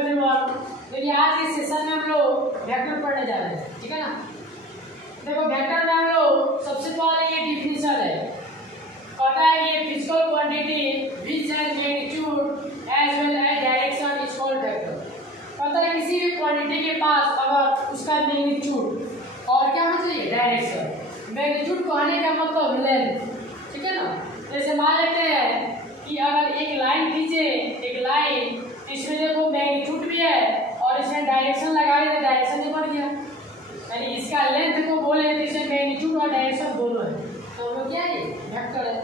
Everyone. देखिए आज के सेशन में हम लोग वेक्टर पढ़ने जा रहे हैं, ठीक है ना। देखो वेक्टर में हम लोग सबसे पहले ये डिफिनेशन है, कहता है ये physical quantity which has magnitude as well as direction is called vector. कहता है किसी भी क्वांटिटी के पास अगर उसका मैग्नीट्यूड और क्या होना चाहिए, डायरेक्शन। मैग्नीट्यूड कहने का मतलब लेंथ, ठीक है ना। जैसे मान लेते हैं कि अगर एक लाइन खींचे, एक लाइन, इसमें देखो मैग्नीट्यूड भी है और इसमें डायरेक्शन लगा दी तो डायरेक्शन भी बढ़ गया, यानी इसका लेंथ को बोले तो इसमें मैग्नीट्यूड और डायरेक्शन दोनों है, तो वो क्या है, वेक्टर है।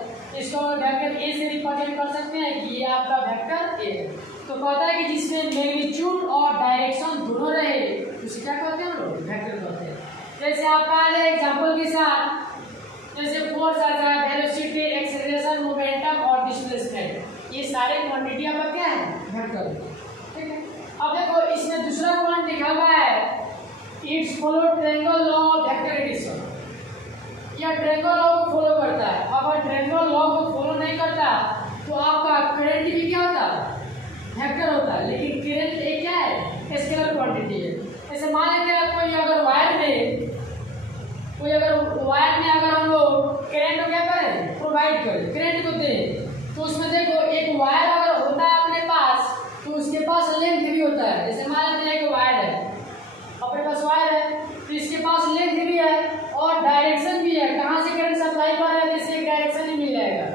इसको वेक्टर ए से रिप्रेजेंट कर सकते हैं कि ये आपका वेक्टर ए है। तो कहता है कि जिसमें मैग्नीट्यूड और डायरेक्शन दोनों रहे उसे क्या कहते हैं, हम लोग वेक्टर कहते हैं। जैसे आपका एग्जाम्पल के साथ, जैसे फोर्स आ जाए, वेलोसिटी, एक्सेलरेशन, मोमेंटम और डिस्प्लेसमेंट, ये सारे क्वांटिटी आपका क्या है, वेक्टर, ठीक है। अब देखो इसमें दूसरा पॉइंट लिखा हुआ है, it's follow triangle law of vector addition. यह ट्रायंगल लॉ को फॉलो करता है। अगर ट्रायंगल लॉ को फॉलो नहीं करता तो आपका करंट भी क्या होता है, वेक्टर होता है। लेकिन करंट एक क्या है, स्केलर क्वांटिटी है। जैसे मान लेते हैं कोई अगर वायर में अगर हम लोग करंट को क्या करें, प्रोवाइड करें, करंट को दें, तो उसमें देखो एक वायर अगर होता है अपने पास तो उसके पास लेंथ भी होता है। जैसे मान लेते हैं एक वायर है, अपने पास वायर है तो इसके पास लेंथ भी है और डायरेक्शन भी है, कहाँ से करंट सप्लाई कर रहा है जैसे एक डायरेक्शन ही मिल जाएगा।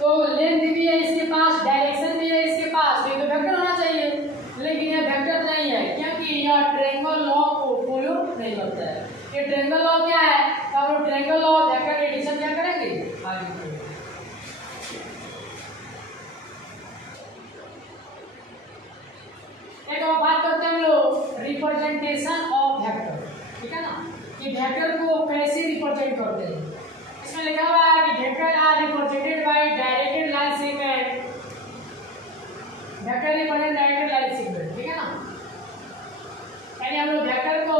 तो लेंथ भी है इसके पास, डायरेक्शन भी है इसके पास, तो ये तो वेक्टर होना चाहिए। लेकिन यह वेक्टर नहीं है क्योंकि यह ट्रायंगल लॉ को फॉलो नहीं करता है। ये ट्रायंगल लॉ क्या है, तब हम ट्रायंगल लॉ वेक्टर एडिशन क्या करेंगे, आगे करेंगे। एक और बात करते हैं हम लोग रिप्रेजेंटेशन ऑफ वेक्टर, ठीक है ना, कि वेक्टर को कैसे रिप्रेजेंट करते हैं। इसमें लिखा हुआ है कि vector are represented by directed line segment. Vector represent directed line segment, ठीक है ना, यानी हम लोग वेक्टर को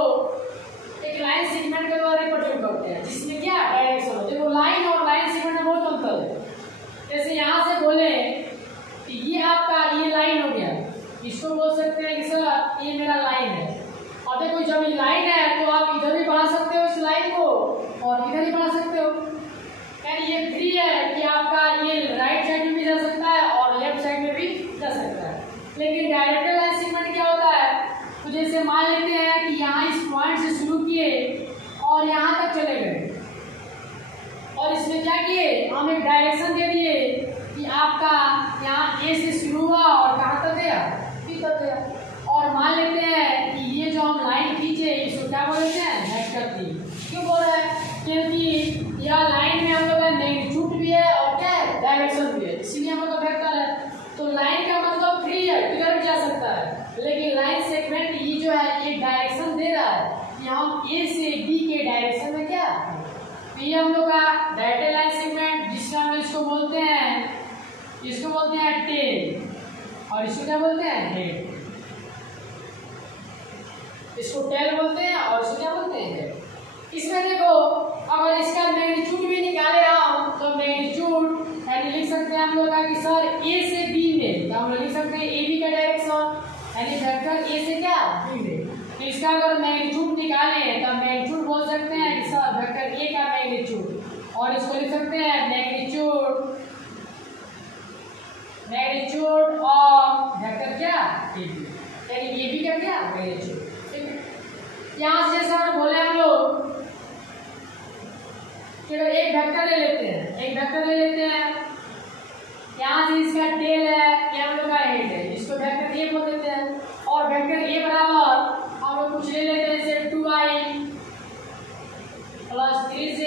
एक लाइन सेगमेंट के द्वारा रिप्रेजेंट करते हैं जिसमें क्या डायरेक्शन होती है। देखो लाइन और लाइन सेगमेंट में बहुत अंतर है। जैसे यहाँ से बोले कि ये आपका ये लाइन हो गया, इसको बोल सकते हैं कि सर ये मेरा लाइन है। और देखो जब ये लाइन है तो आप इधर भी बढ़ा सकते हो इस लाइन को और इधर भी बढ़ा सकते हो, यानी ये फ्री है कि आपका ये राइट साइड में भी जा सकता है और लेफ्ट साइड में भी जा सकता है। लेकिन डायरेक्टेड लाइन सेगमेंट क्या होता है, तो जैसे मान लेते हैं कि यहाँ इस पॉइंट से शुरू किए और यहाँ तक चले गए और इसमें क्या किए, हम एक डायरेक्शन दे दिए कि आपका यहाँ ए से शुरू हुआ और कहाँ तक गया, बी तक गया। और मान लेते हैं कि ये जो हम लाइन खींचे इसको क्या बोलते हैं, वेक्टर थी। क्यों बोल रहे हैं, क्योंकि यह लाइन में हम लोग का मैग्नीट्यूड भी है और क्या है, डायरेक्शन भी है, इसीलिए हम लोग वेक्टर है। तो लाइन का मतलब फ्री है, किधर भी जा सकता है। लेकिन लाइन सेगमेंट ये जो है ये डायरेक्शन दे रहा है कि हम ए से बी के डायरेक्शन में क्या, तो ये हम लोग का डायरेक्टेड लाइन सेगमेंट, जिसका हम इसको बोलते हैं टेल और इसको क्या बोलते हैं, हेड। इसको टेल बोलते हैं और इसको क्या बोलते हैं, हेड। इसमें देखो अगर इसका मैग्नीट्यूड भी निकाले हम तो मैग्नीट्यूड यानी लिख सकते हैं हम लोग का कि सर ए से बी में, तो हम लोग लिख सकते हैं ए बी का डायरेक्शन, यानी वेक्टर ए से क्या, बी में। तो इसका अगर मैग्नीट्यूड निकाले तो मैग्नीट्यूड बोल सकते हैं कि सर वेक्टर ए का मैग्नीट्यूड, और इसको लिख सकते हैं मैग्नीट्यूड ऑफ वेक्टर क्या, ए बी, यानी ए बी का क्या, मैग्नीट्यूड, ठीक है। यहाँ से सर बोले हम लोग एक वेक्टर ले लेते हैं, यहाँ से इसका टेल है, ये हम लोग का हेड है, इसको वेक्टर ए बोल देते हैं। और वेक्टर ए बराबर हम लोग कुछ ले लेते हैं जैसे 2i प्लस 3j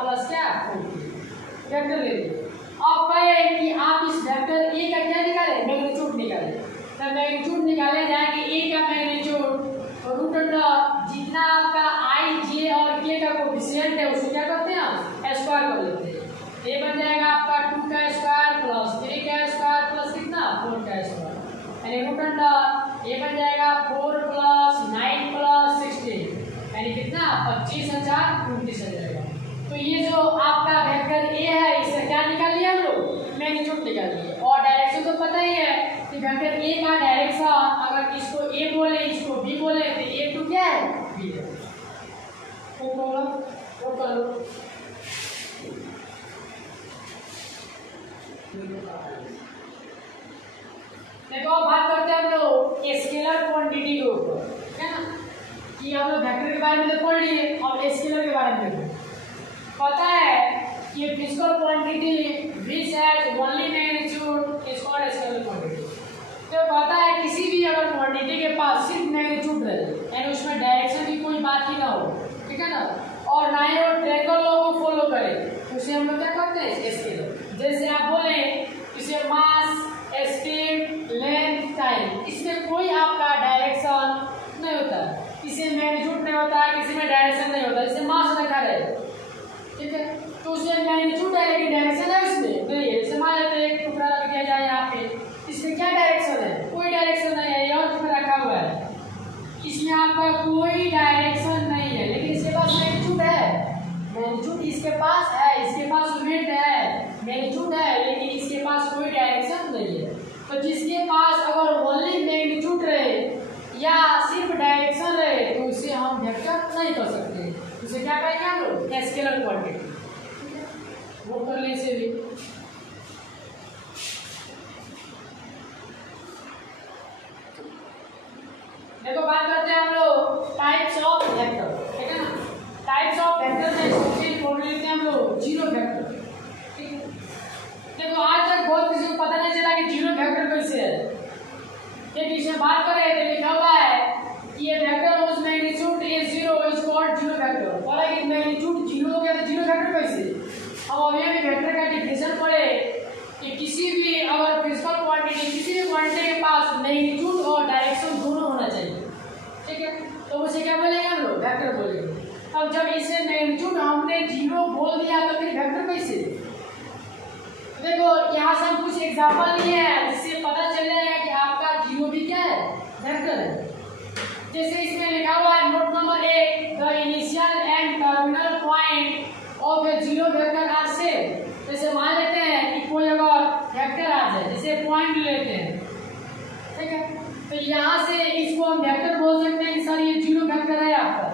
प्लस क्या, 4 वेक्टर ले लीजिए। अब कहे कि आप इस वेक्टर ए का क्या निकाले, मैग्नीट्यूड निकाले। तो मैग्नीट्यूड निकाले जाएंगे ए का मैग्नीट्यूड रूट अंडर जितना आपका i j और k का कोएफिशिएंट है उसको क्या करते हैं, स्क्वायर कर लेते हैं। ये बन जाएगा आपका 2 का स्क्वायर प्लस 3 का स्क्वायर प्लस कितना, 4 का स्क्वायर, यानी रूट अंडर ये बन जाएगा 4 प्लस 9 प्लस 16, यानी कितना, 25,029 हो जाएगा। तो ये जो आपका वेक्टर ए है इससे क्या निकाल लिया हम लोग, मैग्नीट्यूड निकाल लिए। और डायरेक्शन तो पता ही है कि वेक्टर ए का डायरेक्शन अगर इसको थोड़ा वो कर लो। देखो अब बात करते हैं हम लोग स्केलर क्वांटिटी के ऊपर, है ना, कि हम लोग वेक्टर के बारे में तो पढ़ लिए और स्केलर के बारे में पता है कि physical quantity which has only magnitude is called scalar quantity. तो पता है किसी भी अगर क्वांटिटी के पास सिर्फ मैग्नीट्यूड रहे यानी उसमें डायरेक्शन की कोई बात ही ना हो, ठीक है ना, और ना ही वो ट्रेंगल लॉ को फॉलो करे, तो उसे हम लोग क्या करते हैं स्केलर। जैसे आप बोले इसे मास, स्पीड, लेंथ, टाइम, इसमें कोई आपका डायरेक्शन नहीं होता, किसी में मैग्नीट्यूड नहीं होता, किसी में डायरेक्शन नहीं होता। जैसे मास रखा रहे, ठीक है, तो उसमें मैग्नीट्यूड है लेकिन डायरेक्शन है उसमें नहीं है। जैसे मान लेते हैं एक टुकड़ा रख दिया जाए यहाँ पे, इसमें क्या डायरेक्शन है, कोई डायरेक्शन नहीं है, और टुकड़ा रखा हुआ है, इसमें आपका कोई डायरेक्शन नहीं है, लेकिन इसके पास मैग्नीट्यूड है, मैग्नीट्यूड इसके पास है, इसके पास वेट है, मैग्नीट्यूड है, लेकिन इसके पास कोई डायरेक्शन नहीं है। तो जिसके पास अगर ओनली मैग्नीट्यूड रहे या सिर्फ डायरेक्शन रहे तो उसे हम वेक्टर नहीं कर सकते, उसे क्या कहेंगे हम लोग स्केलर क्वांटिटी। वो कर ले इसे भी। देखो बात करते हैं हम लोग टाइप्स ऑफ वेक्टर, ठीक है ना। टाइप्स ऑफ वेक्टर में सबसे इंपॉर्टेंट लेते हैं हम लोग जीरो वेक्टर, ठीक है। देखो आज तक बहुत किसी को पता नहीं चला कि जीरो वेक्टर कैसे है। एक इसमें बात करें तो लिखा हुआ है कि ये vector whose magnitude is 0 is called zero vector. और अगर मैग्नीट्यूड जीरो हो गया तो जीरो वेक्टर कैसे? हम अभी भी वेक्टर का डिफिनेशन पढ़े कि किसी भी अगर फिजिकल क्वांटिटी किसी भी क्वांटिटी के पास मैग्नीट्यूड और डायरेक्शन दोनों होना चाहिए, ठीक है, तो उसे क्या बोलेंगे हम लोग वेक्टर बोलेंगे। अब जब इसे मैग्नीट्यूड हमने जीरो बोल दिया तो फिर वेक्टर कैसे? देखो यहाँ से हम कुछ एग्जांपल लिए हैं जिससे पता चल जाएगा कि आपका जीरो भी क्या है वेक्टर है। जैसे इसमें लिखा हुआ है note number 1 the initial and terminal point of a zero vector are same. जैसे मान लेते हैं कि कोई अगर वेक्टर आ जाए, जैसे पॉइंट लेते हैं, ठीक है, तो यहाँ से इसको हम वेक्टर बोल सकते हैं कि सर ये जीरो वेक्टर है आपका।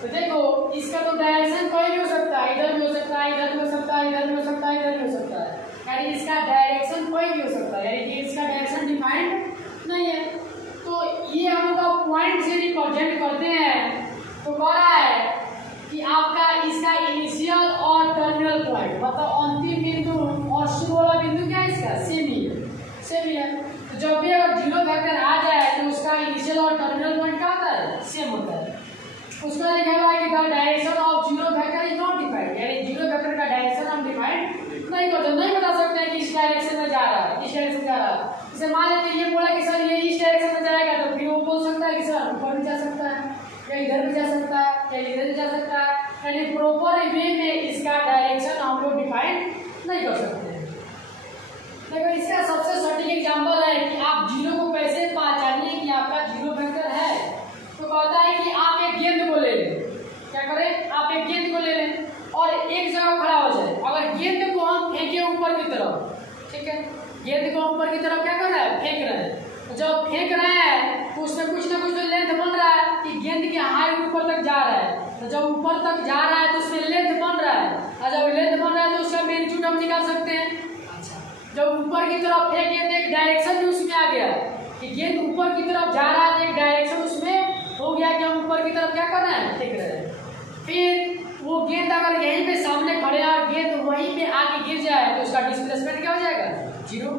तो देखो इसका तो डायरेक्शन कोई भी हो सकता है, इधर भी हो सकता है, इधर भी हो सकता है, इधर भी हो सकता है, इधर भी हो सकता है, यानी इसका डायरेक्शन कोई भी हो सकता है, यानी कि इसका डायरेक्शन डिफाइंड नहीं है। तो ये हम लोग पॉइंट से रिप्रेजेंट करते हैं, तो कह रहा है कि आपका इसका इनिशियल और टर्मिनल पॉइंट मतलब अंतिम बिंदु और शुरू वाला बिंदु क्या है इसका सेम ही है, सेम ही है। तो जब भी अगर जीरो वेक्टर आ जाए तो उसका इनिशियल और टर्मिनल पॉइंट क्या होता है, सेम होता है। उसका लिखा हुआ है कि the direction of zero vector is not defined, यानी जीरो वेक्टर का डायरेक्शन हम डिफाइंड नहीं करते, नहीं बता सकते हैं कि इस डायरेक्शन में जा रहा है, इस डायरेक्शन में जा रहा है। जैसे मान लेते ये बोला कि सर ये इस डायरेक्शन में जाएगा, तो फिर वो बोल सकता है कि सर ऊपर भी जा सकता है, या इधर भी जा सकता है, या इधर भी जा सकता है, यानी प्रॉपर वे में इसका डायरेक्शन हम लोग डिफाइन नहीं कर सकते हैं। देखो इसका सबसे सटीक एग्जांपल है कि आप जीरो को कैसे पहचानिए कि आपका जीरो वेक्टर है। तो कहता है कि आप एक गेंद को ले लें, क्या करें, आप एक गेंद को ले लें और एक जगह खड़ा हो जाए। अगर गेंद को हम फेंके ऊपर की तरफ, ठीक है, गेंद को ऊपर की तरफ क्या कर रहा है, फेंक रहे हैं, तो जब फेंक रहे हैं तो उसमें कुछ ना कुछ तो लेंथ बन रहा है कि गेंद की हाइट ऊपर तक जा रहा है, तो जब ऊपर तक जा रहा है तो उसमें लेंथ बन रहा है, और जब लेंथ बन रहा है तो उसका मैग्नीट्यूड हम निकाल सकते हैं। अच्छा, जब ऊपर की तरफ फेंके तो एक डायरेक्शन भी उसमें आ गया कि गेंद ऊपर की तरफ जा रहा है, तो एक डायरेक्शन उसमें हो गया कि हम ऊपर की तरफ क्या कर रहे हैं, फेंक रहे हैं। फिर वो गेंद अगर यहीं पे सामने खड़े और गेंद वहीं पे आके गिर जाए तो उसका डिस्प्लेसमेंट क्या हो जाएगा, जीरो।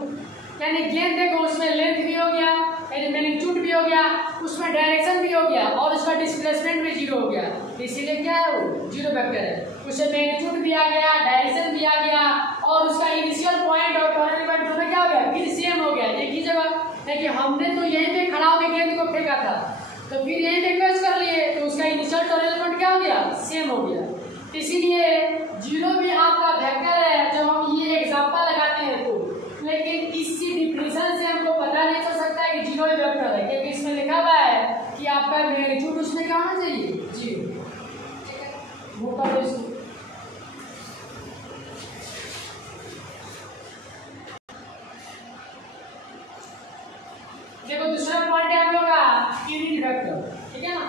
यानी गेंद देखो उसमें लेंथ भी हो गया, यानी मैग्नीट्यूड भी हो गया, उसमें डायरेक्शन भी हो गया और उसका डिस्प्लेसमेंट भी जीरो हो गया, इसीलिए क्या है वो जीरो वेक्टर है। उसमें मैग्नीट्यूड भी आ गया, डायरेक्शन भी आ गया और उसका इनिशियल पॉइंट और टर्मिनल पॉइंट दोनों क्या हो गया, फिर सेम हो गया एक ही जगह। देखिए हमने तो यहीं पे खड़ा होकर गेंद को फेंका था, तो फिर यहीं पे कैच कर लिए तो उसका इनिशियल टर्मिनल पॉइंट क्या हो गया, सेम हो गया। इसीलिए जीरो भी आपका वेक्टर है जब हम ये एग्जांपल लगाते हैं तो, लेकिन इसी डिफिनेशन से हमको पता नहीं चल सकता है कि जीरो ही वेक्टर है, क्योंकि इसमें लिखा हुआ है कि आपका मैग्नीट्यूड उसमें क्या होना चाहिए, जीरो, ठीक है। वो कर दो इसको। देखो दूसरा पॉइंट है हम लोग का यूनिट वेक्टर, ठीक है ना।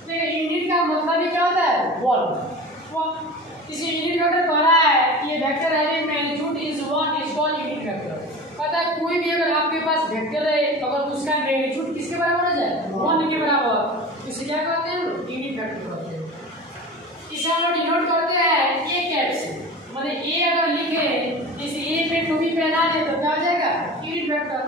तो यूनिट का मतलब क्या होता है, वॉल्यूम। इसे यूनिट वेक्टर कह रहा है ये vector having magnitude is 1 is called unit vector. पता है कोई भी अगर आपके पास वेक्टर है अगर उसका मैग्नीट्यूड किसके बराबर हो जाए 1 के बराबर इसे क्या कहते हैं यूनिट वेक्टर कहते हैं। इसे हम लोग डिनोट करते हैं ए कैप से, मतलब ए अगर लिखे इस ए पे टोपी पहना दे तो क्या हो जाएगा यूनिट वेक्टर।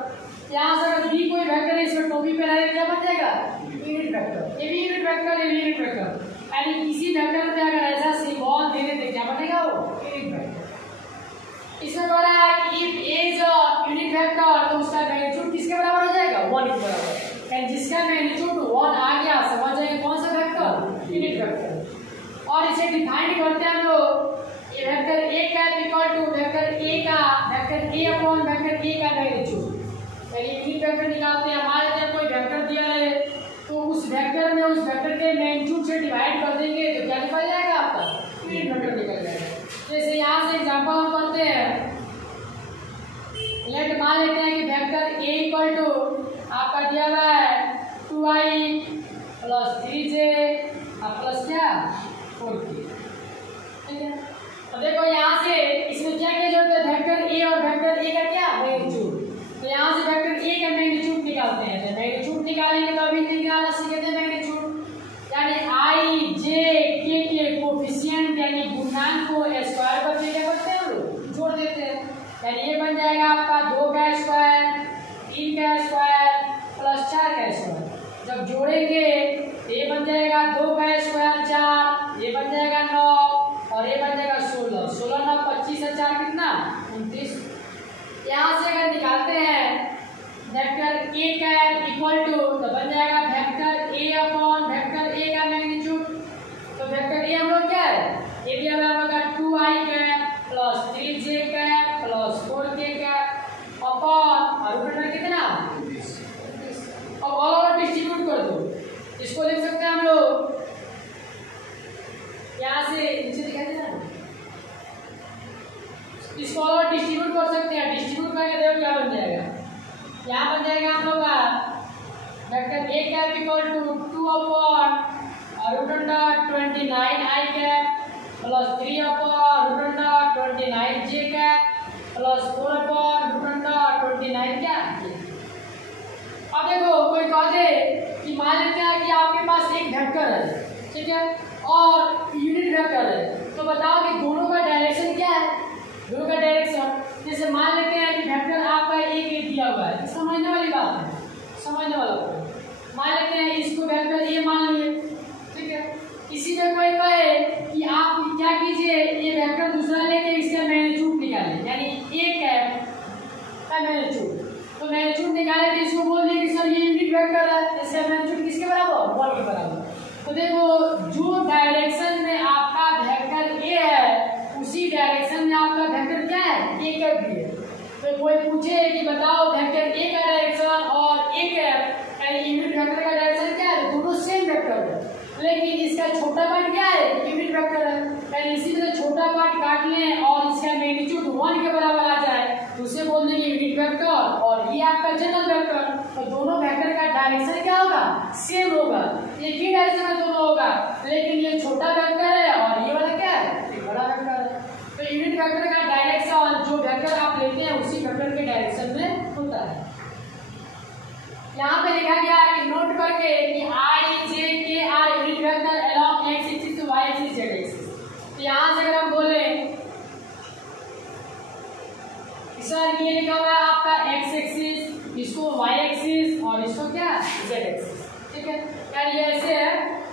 यहाँ से अगर बी कोई वेक्टर है इसमें टोपी पहना दे क्या बन जाएगा यूनिट वेक्टर। ये भी यूनिट वेक्टर ये भी यूनिट वेक्टर यानी किसी वेक्टर पे अगर ऐसा सिंबल दे देते क्या बनेगा वो यूनिट वेक्टर। इसमें कह रहा है कि if A is a unit vector तो उसका मैग्नीट्यूड किसके बराबर हो जाएगा 1 के बराबर। एंड जिसका मैग्नीट्यूड 1 आ गया समझ जाएंगे कौन सा वेक्टर यूनिट वेक्टर। और इसे डिफाइन करते हैं हम लोग ये vector A cap equal to vector ए का वेक्टर ए अपॉन वेक्टर ए का मैग्नीट्यूड। यानी यूनिट वेक्टर निकालते हैं मान लेते हैं कोई वेक्टर दिया है तो उस वेक्टर में उस वेक्टर के मैग्नीट्यूड से डिवाइड कर देंगे तो क्या निकल जाएगा आपका यूनिट वेक्टर निकल जाएगा। जैसे यहाँ से एग्जांपल हम करते हैं लेट मान लेते हैं कि वेक्टर ए इक्वल टू आपका दिया हुआ है 2i प्लस 3j प्लस क्या 4k। ठीक है तो देखो यहाँ से इसमें क्या किया जाता है वेक्टर ए और वेक्टर ए का क्या मैग्नीट्यूड। तो यहाँ से वेक्टर ए का मैग्नीट्यूड निकालते हैं तो मैग्नीट्यूड निकालेंगे तो अभी निकालना सीखते हैं मैग्नीट्यूड यानी i j k के कोएफिशिएंट यानी गुणांक को स्क्वायर करके क्या करते हैं हम जोड़ देते हैं। यानी ये बन जाएगा आपका 2 का स्क्वायर 3 का स्क्वायर प्लस 4 का स्क्वायर। जब जोड़ेंगे तो ये बन जाएगा 2 का स्क्वायर 4 ये बन जाएगा 9 और ये बन जाएगा 16 16 9 25 और 4 कितना 29। यहाँ से अगर निकालते हैं vector A cap equal to तो बन जाएगा वेक्टर ए अपॉन वेक्टर ए का मैग्नीट्यूड। तो वेक्टर ए हम लोग क्या है ये भी हम लोग का 2i cap plus 3j cap plus 4k cap upon और ऊपर कितना 29। अब और डिस्ट्रीब्यूट कर दो इसको लिख सकते हैं हम लोग यहाँ से नीचे दिखाई दे रहा है इसको और डिस्ट्रीब्यूट कर सकते हैं। डिस्ट्रीब्यूट करके देखो क्या बन जाएगा यहाँ बन जाएगा हम लोग का vector A cap equal to 2 upon और root under 29i cap plus 3 upon root under 29j cap plus 4 upon root under 29 क्या। अब देखो कोई कह दे कि मान लेते हैं कि आपके पास एक वेक्टर है ठीक है और यूनिट वेक्टर है तो बताओ कि दोनों का डायरेक्शन क्या है दोनों का डायरेक्शन। जैसे मान लेते हैं कि वेक्टर आपका एक दिया हुआ है समझने वाली बात है समझने वाला मान लेते हैं इसको वेक्टर ए मान लिए ठीक है। इसी में कोई कहे कि आप क्या कीजिए ये वेक्टर दूसरा लेके इसका मैग्नीट्यूड निकालें यानी ए कैप का मैग्नीट्यूड। तो मैग्नीट्यूड निकाले तो इसको बोल दिए कि सर ये यूनिट वेक्टर है इसका मैग्नीट्यूड किसके बराबर 1 के बराबर। तो देखो जो डायरेक्शन में आपका वेक्टर ए है उसी डायरेक्शन में आपका वेक्टर क्या है ए कैप भी है। तो कोई पूछे कि बताओ वेक्टर ए का डायरेक्शन और ए कैप यानी यूनिट वेक्टर का डायरेक्शन क्या है दोनों सेम वेक्टर है लेकिन इसका छोटा पार्ट क्या है यूनिट वेक्टर है। यानी इसी तरह छोटा पार्ट काट लें और इसका मैग्नीट्यूड 1 के बराबर आ जाए तो उसे बोल देंगे यूनिट वेक्टर और ये आपका जनरल वेक्टर। तो दोनों वेक्टर का डायरेक्शन क्या होगा सेम होगा एक ही डायरेक्शन में दोनों होगा लेकिन ये छोटा वेक्टर है और ये वाला क्या है एक बड़ा वेक्टर है। तो यूनिट वेक्टर का डायरेक्शन जो वेक्टर आप लेते हैं उसी वेक्टर के डायरेक्शन में होता है। यहाँ पे लिखा गया है कि नोट करके कि i j k are unit vector along x axis to y axis z axis. तो यहाँ से अगर हम बोले सर ये लिखा हुआ है आपका x एक्सिस इसको y एक्सिस और इसको क्या z एक्सिस ठीक है। यानी ये ऐसे है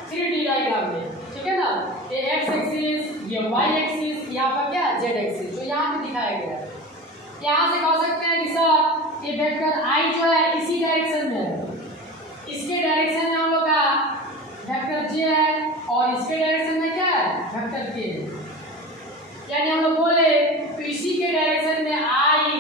3D डायग्राम में ठीक है ना ये x एक्सिस ये y एक्सिस यहाँ पर क्या z एक्सिस जो यहाँ पे दिखाया गया है। यहाँ से कह सकते हैं कि सर ये वेक्टर i जो है इसी डायरेक्शन में है इसके डायरेक्शन में हम लोग का वेक्टर j है और इसके डायरेक्शन में क्या है वेक्टर k है। यानी हम लोग बोले तो इसी के डायरेक्शन में i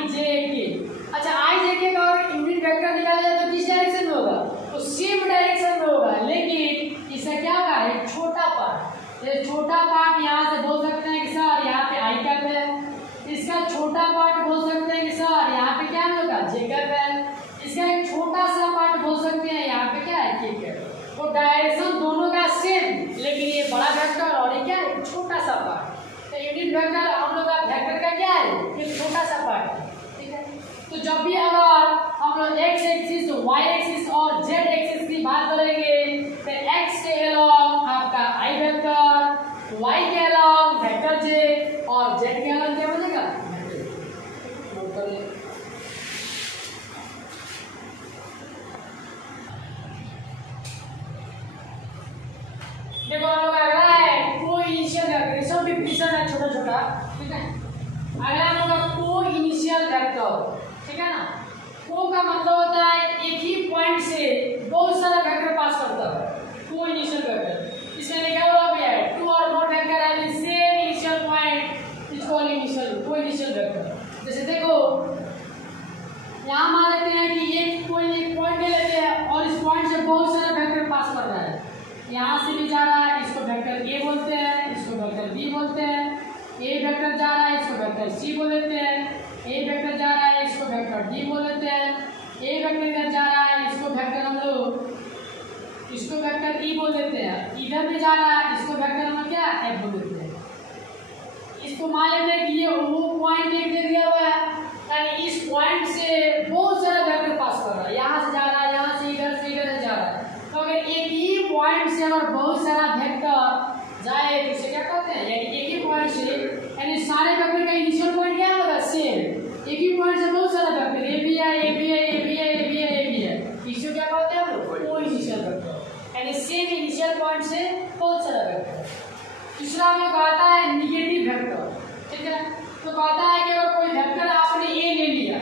j k। अच्छा i j k का यूनिट वेक्टर निकाला जाए तो किस डायरेक्शन में होगा तो सेम डायरेक्शन में होगा लेकिन इसका क्या होगा एक छोटा पार्ट। ये छोटा पार्ट यहाँ से बोल सकते हैं कि सर यहाँ पे i कैप है इसका छोटा पार्ट बोल सकते हैं कि सर यहाँ पे क्या होगा j कैप है इसका एक छोटा सा पार्ट बोल सकते हैं यहाँ पे क्या है k कैप। तो डायरेक्शन दोनों का सेम लेकिन ये बड़ा वेक्टर और ये क्या है छोटा सा यूनिट वेक्टर हम लोग का वेक्टर का क्या है, एक छोटा सा पार्ट है, ठीक है। तो जब भी अगर हम लोग एक्स एक्सिस, वाई एक्सिस और जेड एक्सिस की बात करेंगे तो एक्स के अलॉन्ग आपका आई वेक्टर, वाई के अलॉन्ग वेक्टर जे और जेड के अलॉन्ग क्या बनेगा, नोट कर ले। देखो हम लोग अगला है को इनिशियल वेक्टर, सब डिफिनेशन है छोटा छोटा, ठीक है। अगला हम लोग का को इनिशियल वेक्टर, ठीक है ना। को का मतलब होता है एक ही पॉइंट से बहुत सारा वेक्टर पास करता है, को इनिशियल वेक्टर। इसमें लिखा हुआ भी है two or more vector have the same initial point is called initial को इनिशियल वेक्टर। जैसे देखो यहाँ मान लेते हैं कि एक पॉइंट ले लेते हैं और इस पॉइंट से बहुत सारा वेक्टर पास कर रहा है, यहाँ से भी जा रहा है, इसको वेक्टर ए बोलते हैं, इसको वेक्टर बी बोलते हैं। ए वेक्टर जा रहा है, इसको वेक्टर सी बोल देते हैं। ए वेक्टर जा रहा है, इसको वेक्टर डी बोल देते हैं। ए वेक्टर इधर जा रहा है, इसको वेक्टर हम लोग इसको वेक्टर ई बोल देते हैं। इधर भी जा रहा है, इसको वेक्टर हम लोग क्या एफ बोल देते हैं। इसको मान लेते हैं कि ये वो पॉइंट एक दे दिया हुआ है, यानी इस पॉइंट से बहुत सारा वेक्टर पास कर रहा है, यहाँ से जा रहा है, यहाँ से इधर से जा रहा है। तो अगर एक ही पॉइंट से अगर बहुत सारा वेक्टर जाए तो इसे क्या कहते हैं, यानी एक ही पॉइंट से, यानी सारे वेक्टर का इनिशियल पॉइंट क्या होगा, सेम। एक ही पॉइंट से बहुत सारा वेक्टर ए भी है, ए भी है, ए भी है, ए भी है, ए भी है, इसे क्या कहते हैं हम लोग, को इनिशियल वेक्टर, यानी सेम इनिशियल पॉइंट से बहुत सारा वेक्टर। दूसरा हमें कहता है निगेटिव वेक्टर, ठीक है। तो कहता है कि अगर कोई वेक्टर आपने ए ले लिया,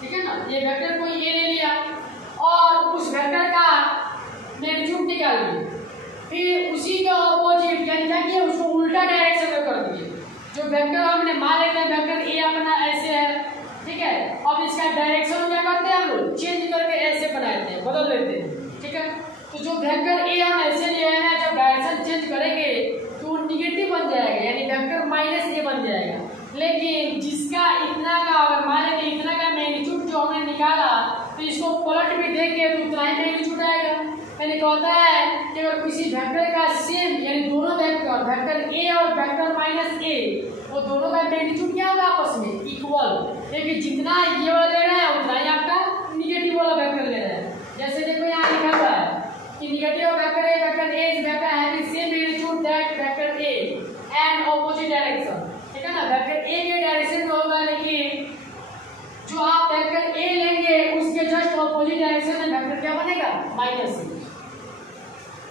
ठीक है ना, ये वेक्टर कोई ए ले लिया और उस वेक्टर का मैग्नीट्यूड निकाल दिए, फिर उसी के ऑपोजिट यानी क्या किया, उसको उल्टा डायरेक्शन में कर दिए। जो वेक्टर हमने मान लेते हैं वेक्टर ए अपना ऐसे है, ठीक है, अब इसका डायरेक्शन क्या करते हैं हम लोग, चेंज करके ऐसे बनाते हैं, बदल लेते हैं, ठीक है। तो जो वेक्टर ए हम ऐसे लिए हैं, जब डायरेक्शन चेंज करेंगे तो वो निगेटिव बन जाएगा, यानी वेक्टर माइनस ए बन जाएगा। लेकिन जिसका इतना का अगर मान लेते इतना का मैग्नीट्यूड जो हमने निकाला, तो इसको पलट भी देंगे तो उतना ही मैग्नीट्यूड आएगा। मैंने कहता है कि अगर किसी वेक्टर का सेम यानी दोनों वेक्टर ए और वेक्टर माइनस ए, वो दोनों का मैग्नीट्यूड क्या होगा, आपस में इक्वल, लेकिन जितना ये वाला ले रहा है उतना ही आपका निगेटिव वाला वेक्टर ले रहा है। जैसे देखो यहाँ लिखा हुआ है कि negative vector A is vector having same magnitude that vector A and opposite direction, ठीक है ना। वेक्टर ए के डायरेक्शन में होगा, लेकिन जो आप वेक्टर ए लेंगे उसके जस्ट ऑपोजिट डायरेक्शन में वेक्टर क्या बनेगा, माइनस ए।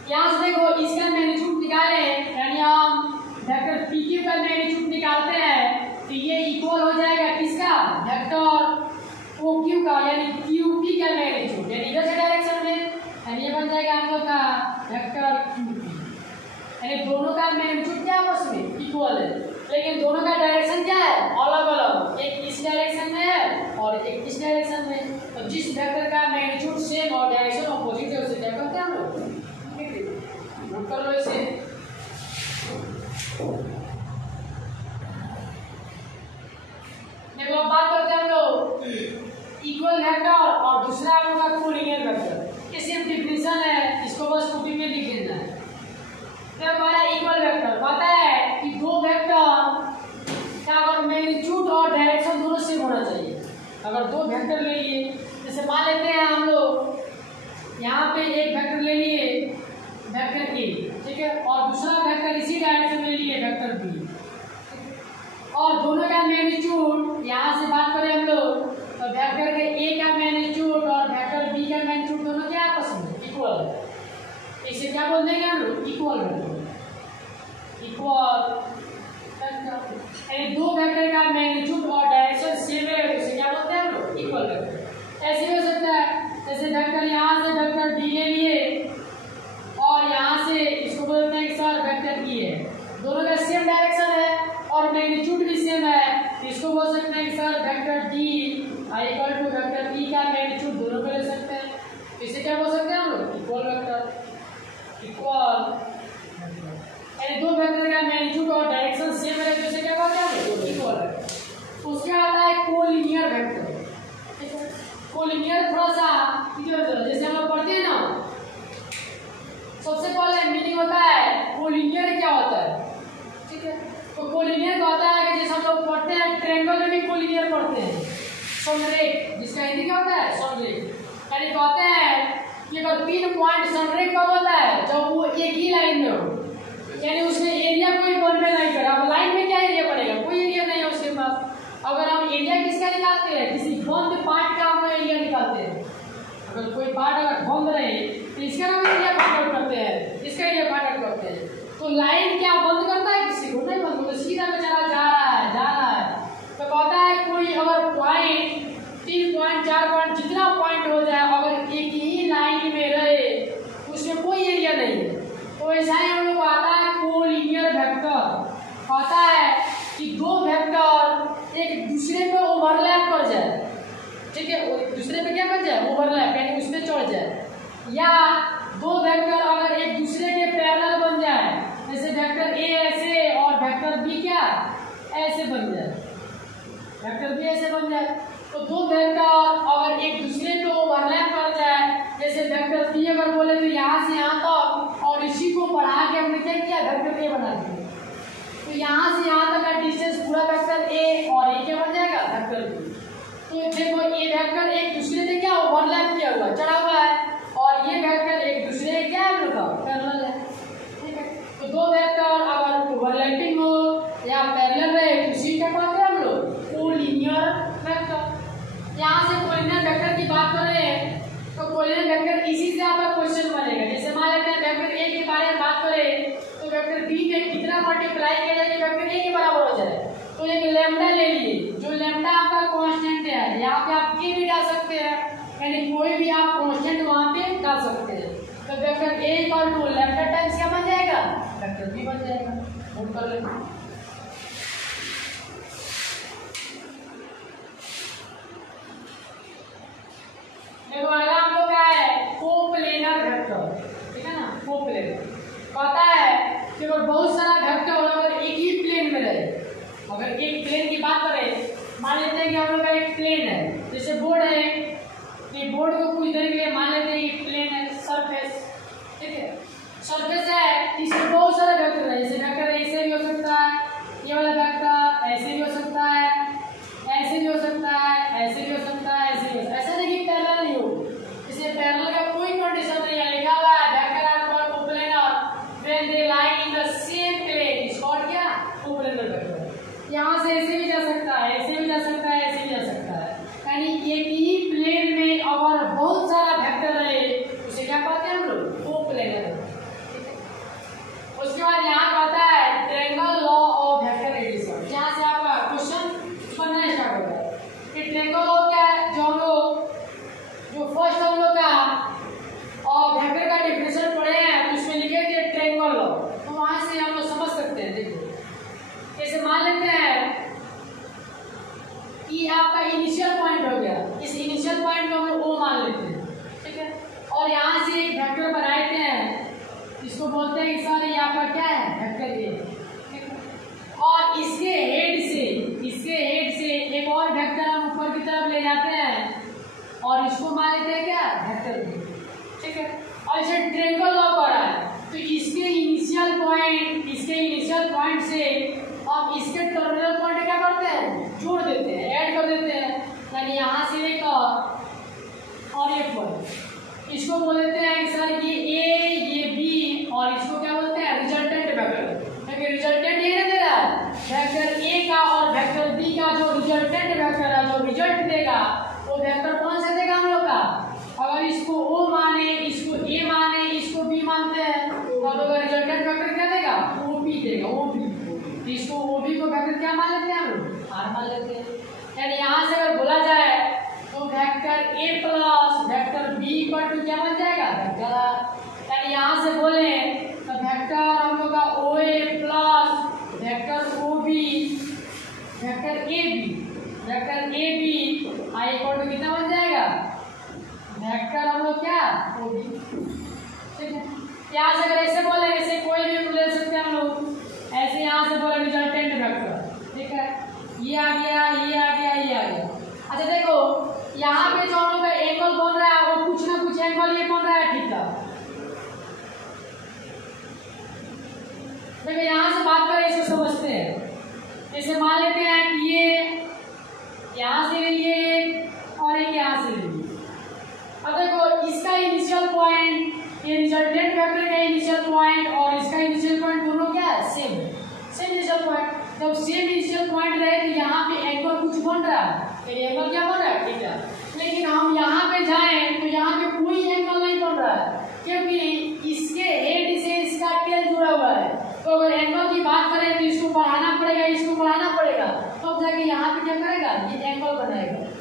यहाँ से देखो इसका मैग्नीट्यूड निकाले, यानी हम वेक्टर पी क्यू का मैग्नीट्यूड निकालते हैं तो ये इक्वल हो जाएगा किसका, वेक्टर ओ क्यू का, यानी क्यू पी का मैग्नीट्यूड, यानी इधर से डायरेक्शन में, यानी ये बन जाएगा हम लोग का वेक्टर क्यू पी, यानी दोनों का मैग्नीट्यूड क्या आपस में इक्वल है, लेकिन दोनों का डायरेक्शन क्या है, अलग अलग, एक इस डायरेक्शन में है और एक इस डायरेक्शन में। तो जिस वेक्टर का मैग्नीट्यूड सेम और डायरेक्शन ऑपोजिट है उसे क्या कहते हैं हम लोग, नोट कर लो इसे। देखो अब बात करते हैं हम लोग इक्वल वेक्टर और दूसरा हम लोग का कोलिनियर वेक्टर। ये सिर्फ डिफिनेशन है, इसको बस कॉपी में लिख देना है। तो हमारा इक्वल वेक्टर कहता है कि दो वेक्टर का अगर मैग्नीट्यूड और डायरेक्शन दोनों सेम होना चाहिए। अगर दो वेक्टर ले लिए, जैसे मान लेते हैं हम लोग यहाँ पे एक वेक्टर ले लिए वेक्टर ए, ठीक है, और दूसरा वेक्टर इसी डायरेक्शन में लिए वेक्टर बी, और दोनों का मैग्नीट्यूड यहाँ से बात करें हम लोग तो वेक्टर के ए का मैग्नीट्यूड और वेक्टर बी का मैग्नीट्यूड दोनों क्या आपस में इक्वल है। इसे क्या बोल देंगे हम लोग, इक्वल वेक्टर। इक्वल यानी दो वेक्टर का मैग्नीट्यूड और डायरेक्शन सेम है, इसे क्या बोलते हैं हम लोग, इक्वल वेक्टर। ऐसे हो सकता है जैसे वेक्टर यहाँ से वेक्टर डी ले लिए और यहाँ से इसको बोलते हैं कि सर वेक्टर ई है, दोनों का सेम डायरेक्शन है और मैग्नीट्यूड भी सेम है, इसको बोल सकते हैं कि sir vector d equal to vector e का मैग्नीट्यूड दोनों को ले सकते हैं। इसे क्या बोल सकते हैं हम लोग, इक्वल वेक्टर। इक्वल यानी दो वेक्टर का मैग्नीट्यूड और डायरेक्शन सेम है, तो इसे क्या कहते हैं हम लोग, इक्वल वेक्टर। उसके आता है कोलिनियर वेक्टर। कोलिनियर थोड़ा सा इधर जैसे हम लोग पढ़ते हैं ना, सबसे पहले मीनिंग होता है कोलिनियर क्या होता है, ठीक है। तो कोलिनियर का होता संरेख, जिसका हिंदी क्या होता है? संरेख। यानी कहते हैं कि अगर 3 पॉइंट संरेख कब होता है? जब वो एक ही लाइन में हो, यानी उसमें एरिया कोई बनबे नहीं करे। अब लाइन में क्या एरिया बनेगा? कोई एरिया नहीं है उसके पास। अगर हम एरिया किसका निकालते हैं? किसी बंद पार्ट का हम एरिया निकालते हैं। अगर कोई पार्ट अगर बंद रहे तो इसका हम एरिया फाइंड आउट करते हैं, इसका एरिया फाइंड आउट करते हैं। तो लाइन क्या बंद करता है? किसी को नहीं बंद करता, सीधा बेचारा जा रहा है। तो कहता है कोई अगर पॉइंट 3 पॉइंट 4 पॉइंट जितना पॉइंट हो जाए, अगर एक ही लाइन में रहे उसमें कोई एरिया नहीं है, तो ऐसा ही हम लोग आता है कोलिनियर वेक्टर। कहता है कि 2 वेक्टर एक दूसरे पे ओवरलैप कर जाए, ठीक है, दूसरे पे क्या कर जाए? ओवरलैप, यानी उसमें चढ़ जाए। या 2 वेक्टर अगर एक दूसरे के पैरेलल बन जाए, जैसे वेक्टर ए ऐसे और वेक्टर बी क्या ऐसे बन जाए, वेक्टर बी ऐसे बन जाए, तो 2 वेक्टर अगर एक दूसरे पे ओवरलैप कर जाए, जैसे वेक्टर बी अगर बोले तो यहाँ से यहाँ तक, और इसी को बढ़ा के हमने क्या किया? वेक्टर ए बना दिया। तो यहाँ से यहाँ तक का डिस्टेंस पूरा वेक्टर ए और ए क्या बन जाएगा? Vector b. तो देखो ये वेक्टर एक दूसरे से क्या ओवरलैप किया हुआ, चढ़ा हुआ है, और ये वेक्टर एक दूसरे क्या है? पैरेलल है, ठीक है। तो 2 वेक्टर अगर ओवरलैपिंग हो या पैरेलल रहे, उसी क्या कहते हैं हम लोग? Collinear vector. यहाँ से कोलिनियर वेक्टर की बात करें तो कोलिनियर वेक्टर इसी से आपका क्वेश्चन बनेगा। जैसे मान लेते हैं वेक्टर ए के बारे में बात करें तो वेक्टर बी में कितना मल्टीप्लाई किया जाए कि वेक्टर ए के बराबर हो जाए? तो एक लैम्डा ले लिए, जो लैम्डा आपका कांस्टेंट है, यहाँ पे आप के भी डाल सकते हैं, यानी कोई भी आप कांस्टेंट वहाँ पे डाल सकते हैं। तो vector A equal to lambda times क्या बन जाएगा? वेक्टर बी बन जाएगा। नोट कर लेना। देखो अगला हम लोग क्या है? कोप्लेनर वेक्टर, ठीक है ना? कोप्लेनर कहता है कि अगर बहुत सारा वेक्टर अगर एक ही प्लेन में रहे, अगर एक प्लेन की बात करें, मान लेते हैं कि हम लोग का एक प्लेन है, जैसे बोर्ड है, ये बोर्ड को कुछ देर के लिए मान लेते हैं कि प्लेन है, सरफेस, ठीक है, सरफेस है, इसमें बहुत सारे वेक्टर है। जैसे वेक्टर ऐसे भी हो सकता है, ये वाला वेक्टर ऐसे भी हो सकता है, ऐसे भी हो सकता है, ऐसे भी हो सकता है, ऐसे भी हो सकता है। ऐसा नहीं कि पैरेलल नहीं हो, इसे पैरेलल का कोई कंडीशन नहीं है। लिखा हुआ है vector are called coplanar when they lie in the same plane is called क्या? Coplanar vector. यहाँ से ऐसे भी जा सकता है, ऐसे भी जा सकता है, ऐसे भी जा सकता है, यानी एक ही प्लेन में अगर बहुत सारा वेक्टर रहे उसे क्या कहते हैं हम लोग? कोप्लेनर। उसके बाद यहाँ कहता है triangle law of vector addition, जहाँ से आपका क्वेश्चन बनना स्टार्ट होता है कि ट्रायंगल लॉ क्या है? जो फर्स्ट हम लोग का और वेक्टर का डेफिनेशन पढ़े हैं उसमें लिखे थे ट्रायंगल लॉ, तो वहाँ से हम लोग समझ सकते हैं। देखो जैसे मान लेते हैं कि आपका इनिशियल पॉइंट हो गया, इस इनिशियल पॉइंट को हम लोग ओ मान लेते हैं, ठीक है, और यहाँ से एक वेक्टर बनाते हैं, इसको बोलते हैं कि सर ये आपका क्या है? वेक्टर ए, ठीक है, और इसके हेड से एक और वेक्टर हम ऊपर की तरफ ले जाते हैं और इसको मान लेते हैं क्या? वेक्टर बी, ठीक है। और इसे ट्रायंगल लॉ कर रहा है तो इसके इनिशियल पॉइंट से हम इसके टर्मिनल पॉइंट क्या करते हैं? जोड़ देते हैं, ऐड कर देते हैं, यानी यहाँ से एक और एक पॉइंट, इसको बोल देते हैं कि सर ये ए ये बी, और इसको क्या बोलते हैं? Resultant vector. क्योंकि रिजल्टेंट ये ना दे रहा है वेक्टर ए का और वेक्टर बी का जो रिजल्टेंट वेक्टर है, जो रिजल्ट देगा वो वेक्टर कौन सा देगा हम लोग का? अगर इसको ओ माने, इसको ए माने, इसको बी मानते हैं तो हम लोग का रिजल्टेंट वेक्टर क्या देगा? ओ बी देगा, ओ बी। इसको ओ बी को वेक्टर क्या मान लेते हैं हम लोग? आर मान लेते हैं। यानी यहाँ से अगर बोला जाए तो vector A plus vector B equal to क्या बन जाएगा? Vector R. यानी यहाँ से बोले तो वेक्टर हम लोग का O A plus vector O B vector A B I equal to कितना बन जाएगा? वेक्टर हम लोग क्या? ओ बी, ठीक है। यहाँ से अगर ऐसे बोले, ऐसे कोई भी ले सकते हैं हम लोग, ऐसे यहाँ से बोले रिजल्टेंट वेक्टर, ठीक है, ये आ गया, ये आ गया, ये आ गया। अच्छा देखो यहाँ पे जो हम लोग का एंगल बन रहा है वो कुछ ना कुछ एंगल ये बन रहा है, ठीक है। देखो यहाँ से बात करें, इसको समझते हैं। जैसे मान लेते हैं कि ये यहाँ से ये ये रिजल्टेंट वेक्टर का इनिशियल पॉइंट और इसका इनिशियल पॉइंट दोनों क्या है, सेम इनिशियल पॉइंट। जब सेम इनिशियल पॉइंट रहे तो यहाँ पे एंगल कुछ बन रहा है, ये एंगल क्या बन रहा है, थीटा। लेकिन हम यहाँ पे जाएं तो यहाँ पे कोई एंगल नहीं बन रहा है, क्योंकि इसके हेड से इसका टेल जुड़ा हुआ है। तो अगर एंगल की बात करें तो इसको बढ़ाना पड़ेगा, इसको बढ़ाना पड़ेगा, तब जाके यहाँ पे क्या करेगा, ये एंगल बनाएगा।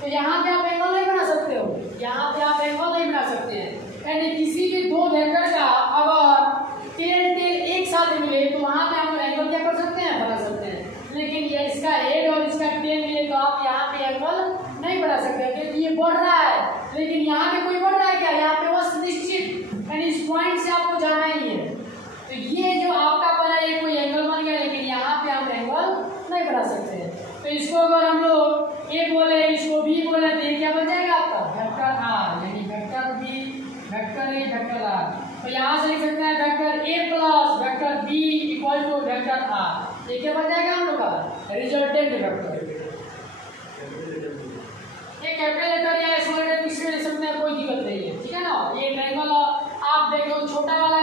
तो यहाँ पे आप एंगल नहीं बना सकते हो, यहाँ पे आप एंगल नहीं बना सकते हैं। यानी किसी भी दो वेक्टर का अगर टेल एक साथ मिले तो वहाँ पे हम एंगल क्या कर सकते हैं, बना सकते हैं। लेकिन ये इसका हेड और इसका टेल मिले तो आप यहाँ पे एंगल नहीं बना सकते, क्योंकि ये बढ़ रहा है लेकिन यहाँ पे कोई बढ़ रहा है क्या, यहाँ पे बस निश्चित, यानी इस पॉइंट से आपको जाना ही है। तो ये जो आपका बना ये कोई एंगल बन गया, लेकिन यहाँ पे हम एंगल नहीं बना सकते हैं। तो इसको अगर हम लोग ए बोले, इसको बी बोले, तो ये क्या बन जाएगा आपका वेक्टर आर, यानी vector B, vector A, vector R. तो यहाँ से लिख सकते हैं vector A plus vector B equal to vector R. ये क्या बन जाएगा हम लोग का रिजल्टेंट वेक्टर। ये कैपिटल लेटर या स्मॉल लेटर किसी में लिख सकते हैं, कोई दिक्कत नहीं है, ठीक है ना। ये ट्रायंगल आप देखो छोटा वाला